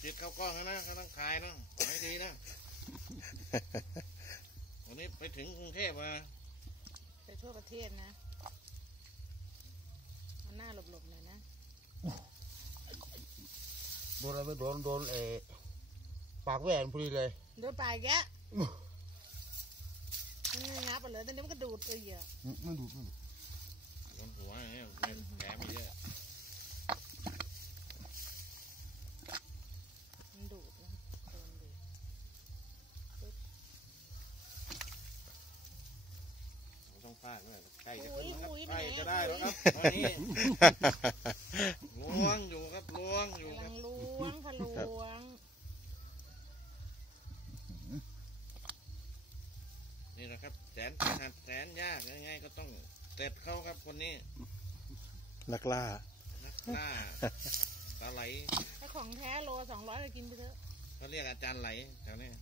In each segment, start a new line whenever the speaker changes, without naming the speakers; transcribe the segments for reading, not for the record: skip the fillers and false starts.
จิตเข้ากล้องนะก็ต้องขายนะขายดีนะวันนี้ไปถึงกรุงเทพมา
ไปทั่วประเทศนะเอาหน้าหลบๆหน่อยนะ
โดนอะไรไม่โดนปากแหวนพอดีเลย
โดนปากแกมันงับไปเลยแต่เดี๋ยวมันก็ดูดเยอะ
ไม่ดูด
โดนหัวอย่างเงี้ยแผลมีเยอะ
มันดูดนะโดนดูด
ต้องฟาดด้วยใกล้จะขึ้นแล้วครับใกล้จะได้แล้วครับตอนนี้ล้วงอยู่ครับล้วงอยู่ครับ
ล้วงพะล้วง
นี่นะครับแสนหัดแสนยากยังไงก็ต้องเสร็จเขาครับคนนี้
นักล่า
ปลาไหล
ถ้าของแท้โล200ก็กินไปเถอะ
เขาเรียกอาจารย์ไหลแถวนี้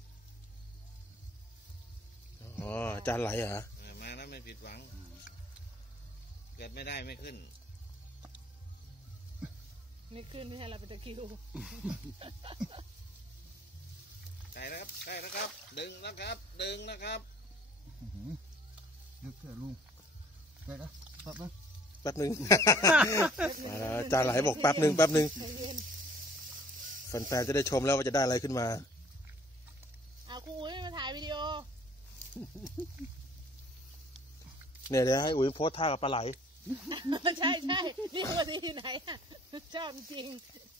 อ๋ออาจารย์ไหลเหรอ
มาแล้วไม่ผิดหวังเกิดไม่ได้ไม่ขึ้น
ไม่ใช่เราเป็นตะคิว
ใกล้แล้วครับใกล้แล้วครับดึงนะครับดึงนะครับ
นึกแค่ลุงไปนะแป๊บ
นึงมาแล้วอาจารย์ไหลบอกแป๊บนึงแฟนๆจะได้ชมแล้วว่าจะได้อะไรขึ้นมา
เอาครูอุ้ยมาถ่ายวิดีโอ
เนี่ยเดี๋ยวให้อุ้ยโพสท่ากับปลาไหล
ใช่นี่ว่าที่ไหนอะชอบจริง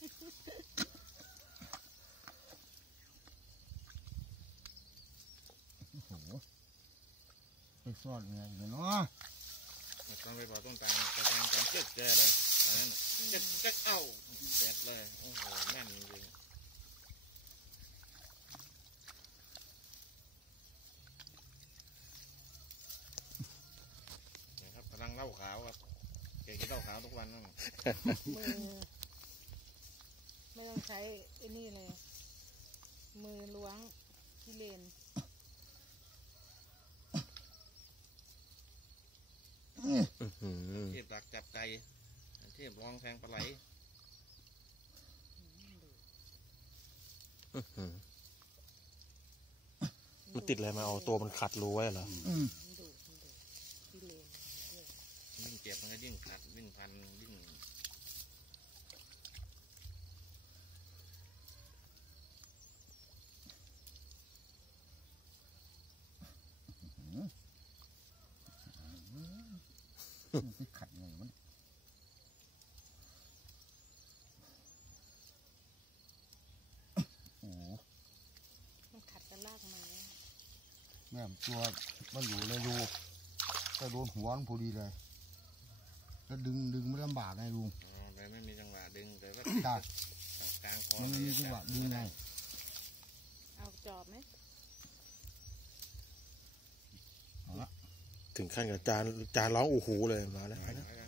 โอ้โหไปซ่อนไงเนาะ
ต้องไปบอกต้นตาลกระแตงของเจ็ดแจเลยอันนั้นเจ็ดเอ้าเจ็ดเลยโอ้โหแม่นจริงกำลังเล่าขาวครับเก่งกินเหล้าขาวทุกวันนั่น
มือไม่ต้องใช้ไอ้นี่เลยมือล้วงที่เลน
เทียบดักจับไก่เทียบรองแทงปลาไหล
มันติดอะไรมาเอาตัวมันขัดรูไว้เหรอ
ยิ่งเจ็บมันก็ยิ่งขัดยิ่งพันยิ่ง
ไม่ขัดไงมันโอ้
มันขัดกันลากมา
แม่ตัวมันอยู่ในรูก็โดนหัวมันพอดีเลยแล้วดึงไม่ลำบากไงลุง
แต่ไม่มีจังหวะดึงแต่ว่า
ตัด
กลางคอ
มันไม่มีจังหวะดึงไง
เอาจอบไหม
เอาละ
ถึงขั้นกับจานร้องอู้หูเลยมาแล้ว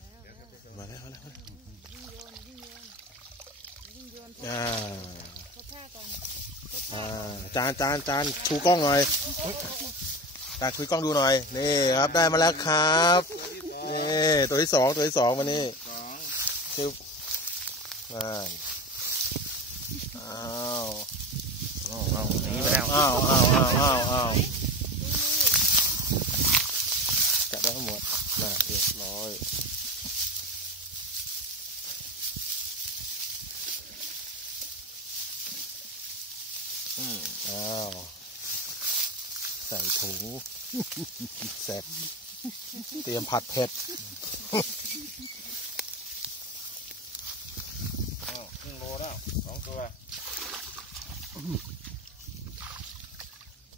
จานชูกล้องหน่อยจานคุยกล้องดูหน่อยนี่ครับได้มาแล้วครับนี่ตัวที่สองวันนี้ชื่ออ้าวนี่ไปแล้วอ้าวจับได้ทั้งหมดน่าเรียบร้อยอ้าวใส่ถุงเสร็จเตรียมผัดเผ็ด
ครึ่งโลแล้ว2 ตัว